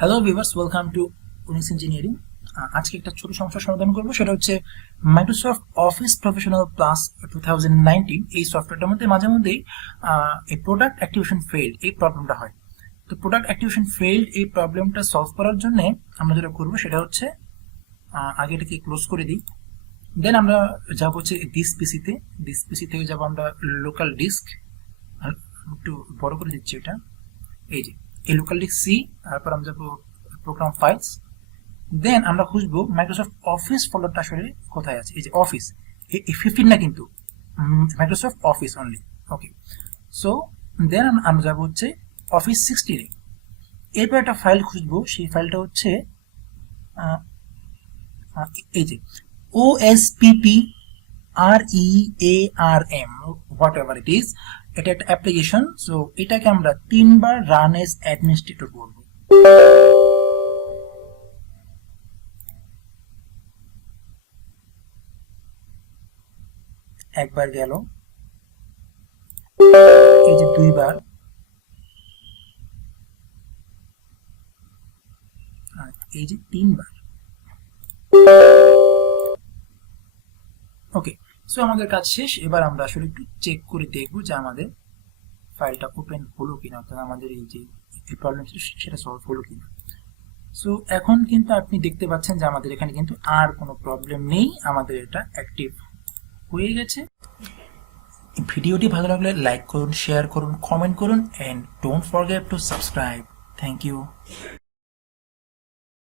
Hello viewers, welcome to উনিস engineering. আজকে একটা ছোট সমস্যার সমাধান করবো, সেটা হচ্ছে মাইক্রোসফট অফিস প্রফেশনাল প্লাস 2019 এই সফটওয়্যারটার মধ্যে মাঝে মধ্যেই এই প্রোডাক্ট অ্যাক্টিভেশন ফেইল্ড এই প্রবলেমটা হয়। তো প্রোডাক্ট অ্যাক্টিভেশন ফেইল্ড এই প্রবলেমটা সলভ করার জন্য আমরা যেটা করবো সেটা হচ্ছে আগে এটাকে ক্লোজ করে দিই। দেন আমরা যাবো হচ্ছে দিস পিসি থেকে যাবো আমরা লোকাল ডিস্ক। একটু বড় করে দিচ্ছি এটা, এই যে এই লোকাল ডিস্ক সি। তারপর আমরা যাবো প্রোগ্রাম ফাইলস। দেন আমরা খুঁজবো মাইক্রোসফট অফিস ফোল্ডারটা আসলে কোথায় আছে। এই যে অফিস, এই 15 না কিন্তু মাইক্রোসফট অফিস অনলি। ওকে, সো দেন আমরা যাবো হচ্ছে অফিস 16-এ। এরপর একটা ফাইল খুঁজবো, সেই ফাইলটা হচ্ছে এই যে OSPP REARM, what ever it is. এটা একটা অ্যাপ্লিকেশন। সো এটাকে আমরা 3বার রান এজ অ্যাডমিনিস্ট্রেটর করবো। একবার গেল, এই যে 2বার, আর এই যে 3বার। ওকে, সো আমাদের কাজ শেষ। এবার আমরা আসলে একটু চেক করে দেখবো যে আমাদের ফাইলটা ওপেন হলো কিনা, অর্থাৎ আমাদের এই যে প্রবলেম সেটা সলভ হলো কিনা। সো এখন কিন্তু আপনি দেখতে পাচ্ছেন যে আমাদের এখানে কিন্তু আর কোনো প্রবলেম নেই, আমাদের এটা অ্যাক্টিভ হয়ে গেছে। ভিডিওটি ভালো লাগলে লাইক করুন, শেয়ার করুন, কমেন্ট করুন, and don't forget to subscribe. Thank you.